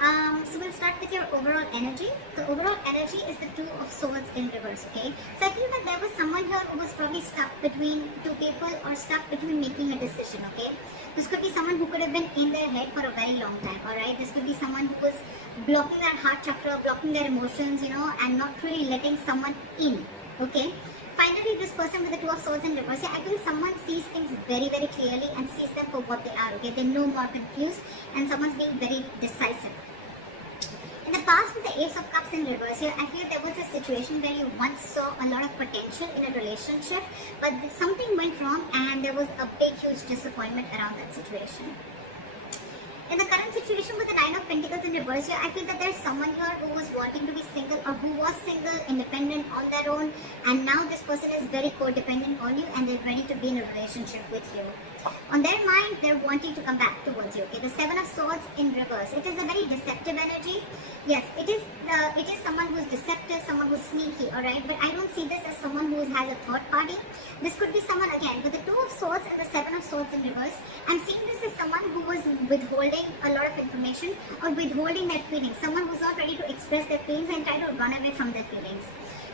So we'll start with your overall energy. The overall energy is the Two of Swords in reverse, okay? So I feel that there was someone here who was probably stuck between two people or stuck between making a decision, okay? This could be someone who could have been in their head for a very long time, alright? This could be someone who was blocking their heart chakra, blocking their emotions, and not really letting someone in, okay? Finally, this person with the Two of Swords in reverse, I feel someone sees things very, very clearly and sees them for what they are, okay? They're no more confused and someone's being very decisive. In the past, with the Ace of Cups in reverse here, I feel there was a situation where you once saw a lot of potential in a relationship, but something went wrong and there was a big, huge disappointment around that situation. In the current situation with the Nine of Pentacles in reverse here, I feel that there's someone here who was wanting to be single or who was single, independent on their own, and now this person is very codependent on you and they're ready to be in a relationship with you. On their mind, they're wanting to come back towards you. Okay, the Seven of Swords in reverse. It is a very deceptive energy. Yes, it is someone who's deceptive, someone who's sneaky, alright? But I don't see this as someone who has a third party. This could be someone, again, with the Two of Swords and the Seven of Swords in reverse. I'm seeing this as someone who was withholding a lot of information or withholding their feelings. Someone who's not ready to express their feelings and try to run away from their feelings.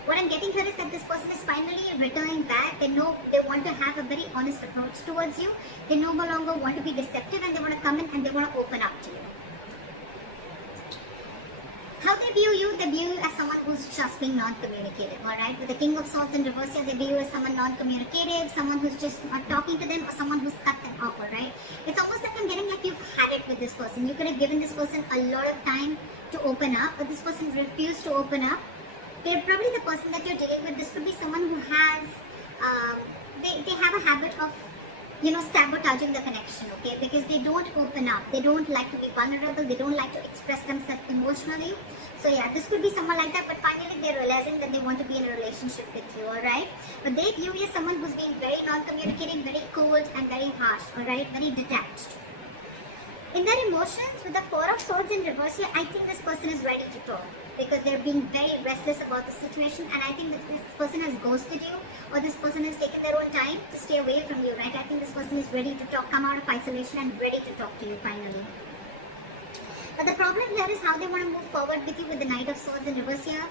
What I'm getting here is that this person is finally returning back. They know they want to have a very honest approach towards you. They no longer want to be deceptive and they want to come in and they want to open up to you. How they view you as someone who's just being non-communicative, alright? With the King of Swords in reverse here, they view you as someone non-communicative, someone who's just not talking to them, or someone who's cut them off, alright? It's almost like I'm getting like you've had it with this person. You could have given this person a lot of time to open up, but this person refused to open up. They're probably the person that you're dealing with. This could be someone who has, they have a habit of, sabotaging the connection, okay? Because they don't open up. They don't like to be vulnerable. They don't like to express themselves emotionally. So yeah, this could be someone like that, but finally they're realizing that they want to be in a relationship with you, alright? But they view you as someone who's being very non-communicating, very cold and very harsh, alright? Very detached. In their emotions, with the Four of Swords in reverse here, I think this person is ready to talk because they're being very restless about the situation, and I think that this person has ghosted you or this person has taken their own time to stay away from you, right? I think this person is ready to talk, come out of isolation and ready to talk to you finally. But the problem here is how they want to move forward with you with the Knight of Swords in reverse here.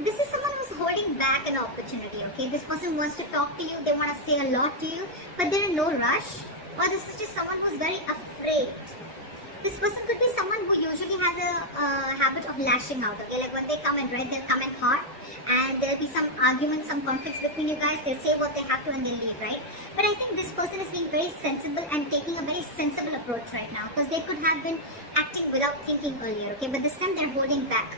This is someone who's holding back an opportunity, okay? This person wants to talk to you, they want to say a lot to you, but they're in no rush. Or this is just someone who's very afraid. This person could be someone who usually has a habit of lashing out, okay? Like when they come in, right, they'll come in hot and there'll be some arguments, some conflicts between you guys. They'll say what they have to and they'll leave, right? But I think this person is being very sensible and taking a very sensible approach right now because they could have been acting without thinking earlier, okay? But this time they're holding back.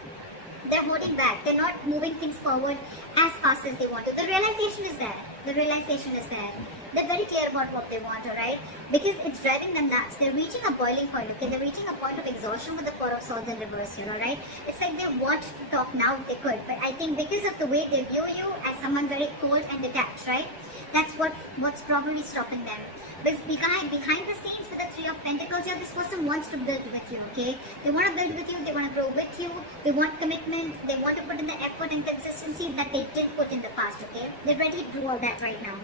They're holding back. They're not moving things forward as fast as they want to. The realization is there. The realization is there. They're very clear about what they want, alright? Because it's driving them nuts. They're reaching a boiling point, okay? They're reaching a point of exhaustion with the Four of Swords in reverse here, alright? It's like they want to talk now if they could. But I think because of the way they view you as someone very cold and detached, right? That's what's probably stopping them. But behind the scenes with the Three of Pentacles here, this person wants to build with you, okay? They want to build with you, they want to grow with you, they want commitment, they want to put in the effort and consistency that they did put in the past, okay? They're ready to do all that right now.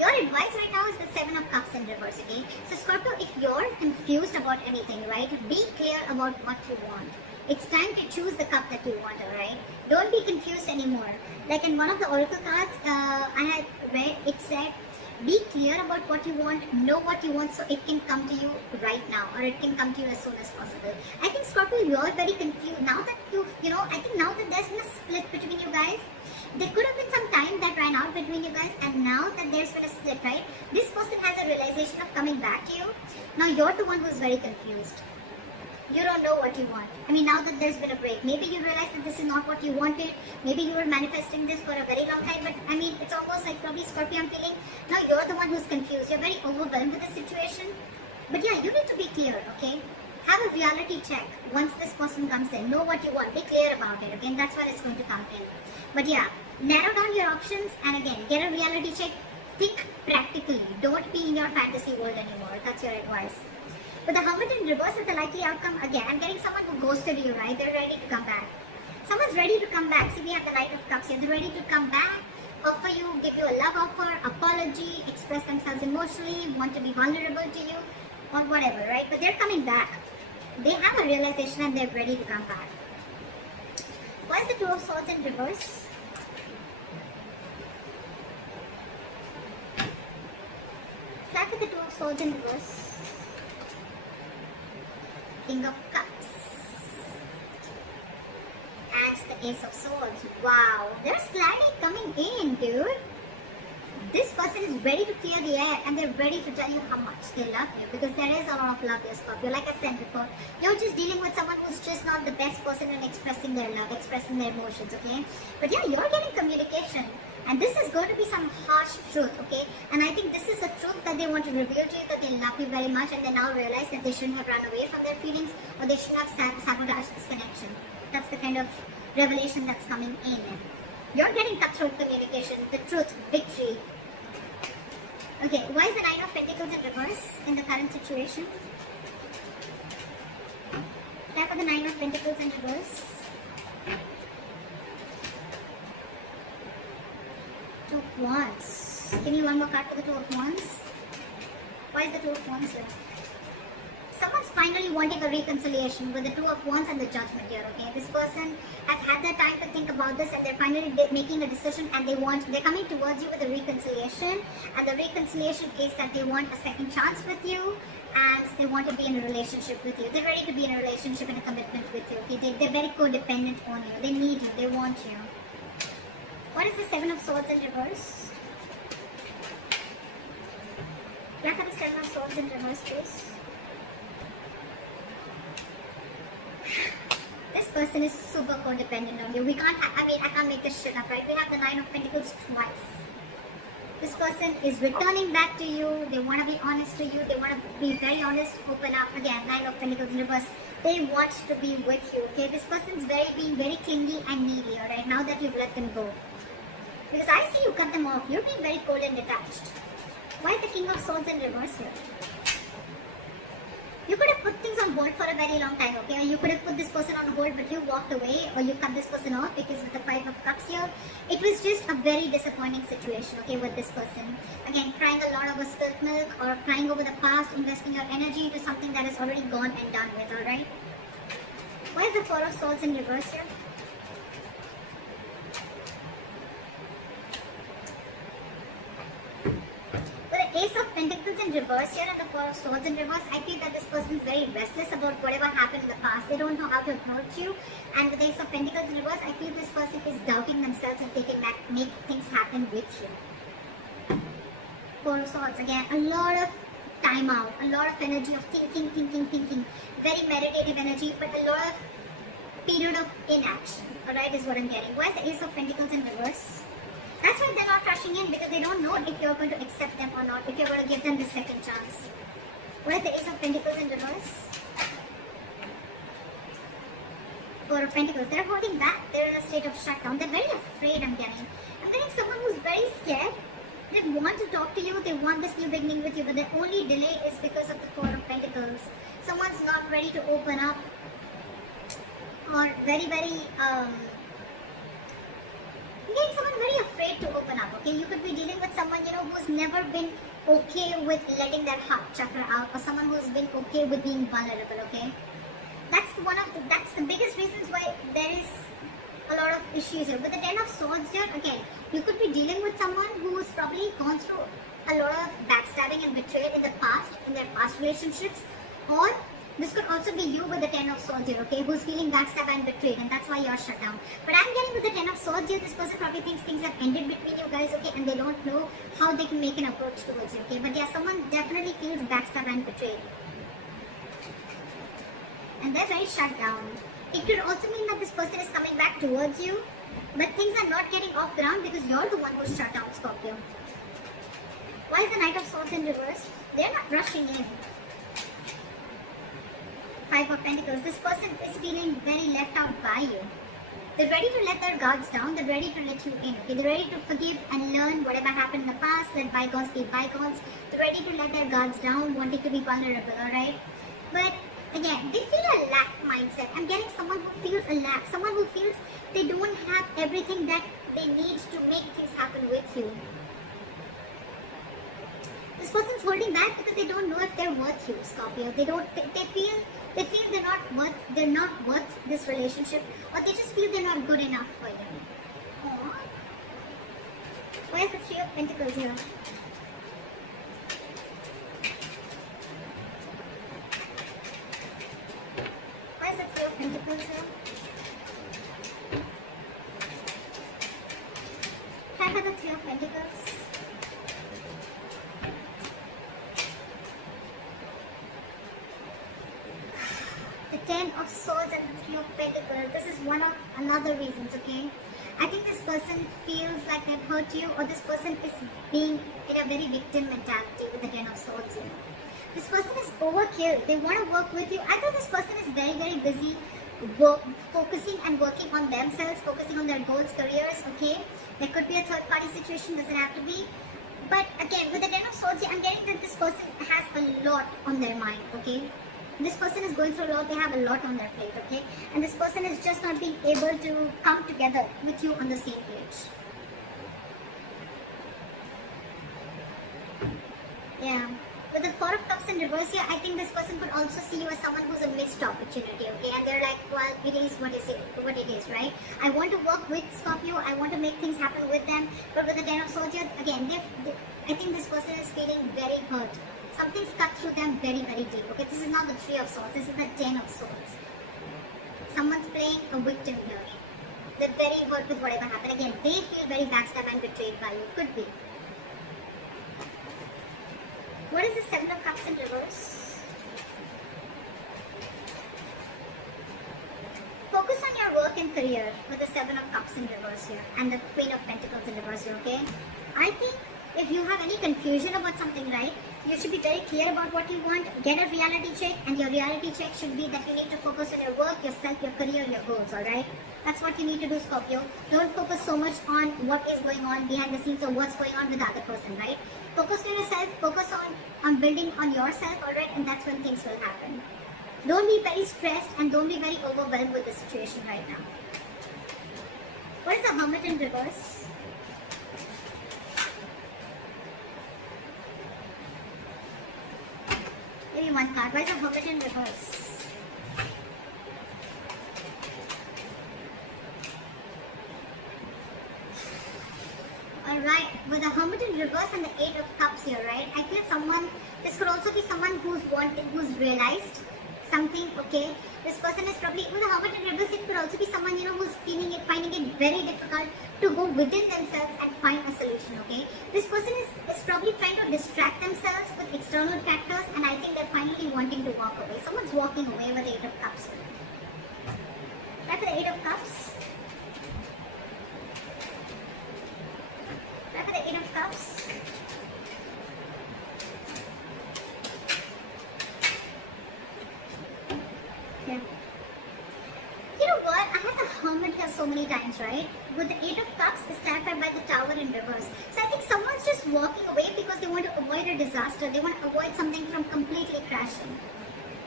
Your advice right now is the Seven of Cups in reverse, okay? So Scorpio, if you're confused about anything, right, be clear about what you want. It's time to choose the cup that you want, alright? Don't be confused anymore. Like in one of the oracle cards I had read, it said, be clear about what you want, know what you want so it can come to you right now or it can come to you as soon as possible. I think Scorpio, you're very confused. Now that I think now that there's been a split between you guys, there could have been some time that ran out between you guys, and now that there's been a split, right? This person has a realization of coming back to you. Now you're the one who's very confused. You don't know what you want. I mean, now that there's been a break, maybe you realize that this is not what you wanted. Maybe you were manifesting this for a very long time, but I mean, it's almost like probably Scorpio, I'm feeling, now you're the one who's confused. You're very overwhelmed with the situation. But yeah, you need to be clear, okay? Have a reality check once this person comes in. Know what you want. Be clear about it, okay? And that's when it's going to come in. But yeah, narrow down your options and again, get a reality check. Think practically. Don't be in your fantasy world anymore. That's your advice. But the Hermit in reverse is the likely outcome. Again, I'm getting someone who ghosted you, right? They're ready to come back. Someone's ready to come back. See, we have the Knight of Cups here. They're ready to come back, offer you, give you a love offer, apology, express themselves emotionally, want to be vulnerable to you, or whatever, right? But they're coming back. They have a realization and they're ready to come back. Why is the Two of Swords in reverse? Back with the Two of Swords in reverse. King of Cups. And the Ace of Swords. Wow, there's clarity coming in, dude. This person is ready to clear the air and they're ready to tell you how much they love you, because there is a lot of love here, Scorpio. Like I said before, you're just dealing with someone who's just not the best person in expressing their love, expressing their emotions, okay? But yeah, you're getting communication, and this is going to be some harsh truth, okay? And I think this is a truth that they want to reveal to you, that they love you very much, and they now realize that they shouldn't have run away from their feelings, or they shouldn't have sabotaged this connection. That's the kind of revelation that's coming in. You're getting cutthroat communication, the truth, victory. Okay, why is the Nine of Pentacles in reverse in the current situation? Tap on the Nine of Pentacles in reverse. Two of Wands. Give me one more card for the Two of Wands. Why is the Two of Wands here? Someone's finally wanting a reconciliation with the Two of Wands and the Judgment here, okay? This person has had their time to think about this and they're finally making a decision, and they're coming towards you with a reconciliation, and the reconciliation is that they want a second chance with you and they want to be in a relationship with you. They're ready to be in a relationship and a commitment with you, okay? They're very codependent on you. They need you. They want you. What is the Seven of Swords in reverse? Look at the Seven of Swords in reverse, please. This person is super codependent on you. I can't make this shit up, right? We have the Nine of Pentacles twice. This person is returning back to you. They want to be honest to you. They want to be very honest, open up. Again, Nine of Pentacles in reverse. They want to be with you, okay? This person's being very clingy and needy, alright? Now that you've let them go. Because I see you cut them off. You're being very cold and detached. Why is the King of Swords in reverse here? You could have put things on hold for a very long time, okay? Or you could have put this person on hold, but you walked away, or you cut this person off, because with the Five of Cups here, it was just a very disappointing situation, okay, with this person. Again, crying a lot over spilt milk, or crying over the past, investing your energy into something that is already gone and done with, alright? Why is the Four of Swords in reverse here? Ace of Pentacles in reverse here and the Four of Swords in reverse, I feel that this person is very restless about whatever happened in the past. They don't know how to approach you. And with the Ace of Pentacles in reverse, I feel this person is doubting themselves and they can make things happen with you. Four of Swords, again, a lot of time out, a lot of energy of thinking. Very meditative energy, but a lot of period of inaction, alright, is what I'm getting. Why is the Ace of Pentacles in reverse? That's why they're not rushing in, because they don't know if you're going to accept them or not, if you're going to give them the second chance. What is the Ace of Pentacles in reverse? Four of Pentacles. They're holding back. They're in a state of shutdown. They're very afraid, I'm getting someone who's very scared. They want to talk to you. They want this new beginning with you, but the only delay is because of the Four of Pentacles. Someone's not ready to open up, or very getting someone very afraid to open up, okay? You could be dealing with someone, who's never been okay with letting their heart chakra out, or someone who's been okay with being vulnerable, okay? That's the biggest reasons why there is a lot of issues here. With the Ten of Swords here, again, you could be dealing with someone who's probably gone through a lot of backstabbing and betrayal in the past, in their past relationships, or this could also be you with the Ten of Swords here, okay, who's feeling backstabbed and betrayed, and that's why you're shut down. But I'm getting with the Ten of Swords here, this person probably thinks things have ended between you guys, okay, and they don't know how they can make an approach towards you, okay. But yeah, someone definitely feels backstabbed and betrayed. And they're very shut down. It could also mean that this person is coming back towards you, but things are not getting off ground because you're the one who's shut down, Scorpio. Why is the Knight of Swords in reverse? They're not rushing in. Five of Pentacles. This person is feeling very left out by you. They're ready to let their guards down. They're ready to let you in. Okay? They're ready to forgive and learn whatever happened in the past. Let bygones be bygones. They're ready to let their guards down, wanting to be vulnerable, alright? But again, they feel a lack mindset. I'm getting someone who feels a lack. Someone who feels they don't have everything that they need to make things happen with you. This person's holding back because they don't know if they're worth you, Scorpio. They feel they're not they're not worth this relationship, or they just feel they're not good enough for you. Aww. Why is the Three of Pentacles here? Why is the Three of Pentacles here? Try for the Three of Pentacles. The Ten of Swords and the Three of Pentacles. This is one of another reasons, okay? I think this person feels like they've hurt you, or this person is being in a very victim mentality with the Ten of Swords here. This person is overkill. They want to work with you. I think this person is very, very busy focusing and working on themselves, focusing on their goals, careers, okay? There could be a third party situation, doesn't have to be. But again, with the Ten of Swords, I'm getting that this person has a lot on their mind, okay? This person is going through a lot, they have a lot on their plate, okay? And this person is just not being able to come together with you on the same page. Yeah. With the Four of Cups in reverse here, I think this person could also see you as someone who's a missed opportunity, okay? And they're like, well, it is what it is, right? I want to work with Scorpio, I want to make things happen with them, but with the Ten of Swords here, again, I think this person is feeling very hurt. Something's cut through them very, very deep, okay? This is not the Three of Swords, this is the Ten of Swords. Someone's playing a victim here. They're very hurt with whatever happened. Again, they feel very backstabbed and betrayed by you. Could be. What is the Seven of Cups in reverse? Focus on your work and career with the Seven of Cups in reverse here and the Queen of Pentacles in reverse here, okay? I think if you have any confusion about something, right, you should be very clear about what you want, get a reality check, and your reality check should be that you need to focus on your work, yourself, your career, your goals, alright? That's what you need to do, Scorpio. Don't focus so much on what is going on behind the scenes or what's going on with the other person, right? Focus on yourself, focus on building on yourself, alright? And that's when things will happen. Don't be very stressed and don't be very overwhelmed with the situation right now. What is the Hermit in reverse? Maybe one card. Why is the Hermit in reverse? Alright, with the Hermit in reverse and the Eight of Cups here, right? I feel this could also be someone who's realized something, okay? This person is probably, with the Hermit in reverse, it could also be someone, who's finding it very difficult to go within themselves and find a solution, okay? This person is probably trying to distract themselves with external factors, and I think they're finally wanting to walk away. Someone's walking away with the Eight of Cups. Right, for the Eight of Cups. Right, for the Eight of Cups. Yeah. You know what? I had the Hermit here so many times, right? With the Eight of Cups is clarified by the Tower in reverse. So I think someone's just walking away because they want to avoid a disaster. They want to avoid something from completely crashing.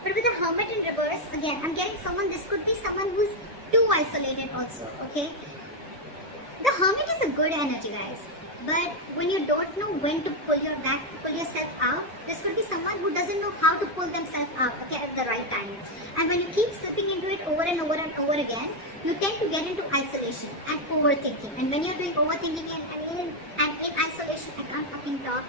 But with the Hermit in reverse, again, I'm getting this could be someone who's too isolated also, okay? The Hermit is a good energy, guys. But when you don't know when to pull yourself out, this could be someone who doesn't know how to pull themselves out, okay, at the right time. And when you keep slipping into it over and over and over again, you tend to get into isolation and overthinking. And when you're doing overthinking and in isolation, I can't fucking talk,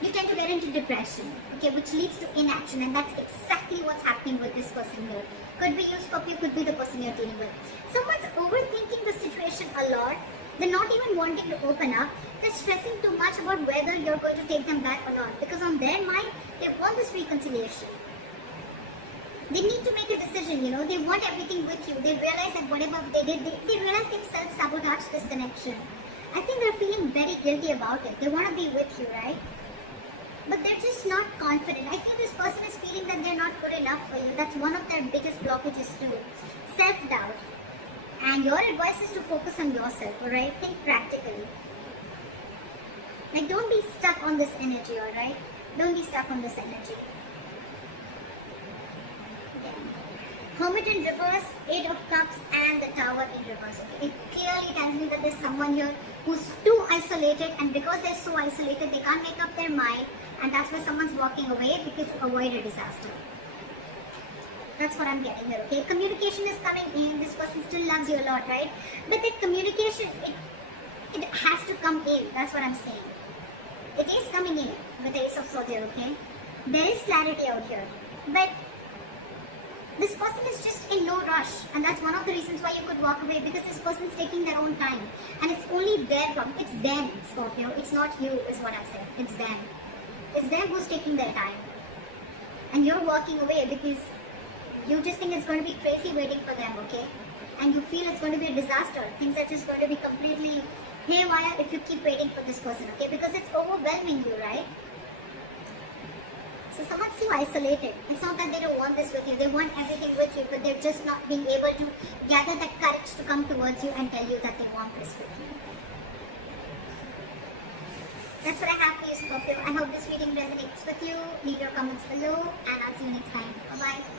you tend to get into depression, okay, which leads to inaction. And that's exactly what's happening with this person here. Could be you, Scorpio, could be the person you're dealing with. Someone's overthinking the situation a lot. They're not even wanting to open up. They're stressing too much about whether you're going to take them back or not. Because on their mind, they want this reconciliation. They need to make a decision, They want everything with you. They realize that whatever they did, they realize they've self-sabotaged this connection. I think they're feeling very guilty about it. They want to be with you, right? But they're just not confident. I feel this person is feeling that they're not good enough for you. That's one of their biggest blockages too. Self-doubt. And your advice is to focus on yourself, alright? Think practically. Like, don't be stuck on this energy, alright? Don't be stuck on this energy. Yeah. Hermit in reverse, Eight of Cups, and the Tower in reverse. Okay? It clearly tells me that there's someone here who's too isolated, and because they're so isolated, they can't make up their mind, and that's why someone's walking away because to avoid a disaster. That's what I'm getting here, okay? Communication is coming in. This person still loves you a lot, right? But that communication, it has to come in. That's what I'm saying. It is coming in with the Ace of Swords here, okay? There is clarity out here. But this person is just in no rush. And that's one of the reasons why you could walk away, because this person is taking their own time. And it's only their problem. It's them, Scorpio. It's not you, is what I'm saying. It's them. It's them who's taking their time. And you're walking away because you just think it's going to be crazy waiting for them, okay? And you feel it's going to be a disaster. Things are just going to be completely haywire if you keep waiting for this person, okay? Because it's overwhelming you, right? So someone's too isolated. It's not that they don't want this with you. They want everything with you, but they're just not being able to gather that courage to come towards you and tell you that they want this with you. That's what I have for you, Scorpio. I hope this reading resonates with you. Leave your comments below, and I'll see you next time. Bye-bye.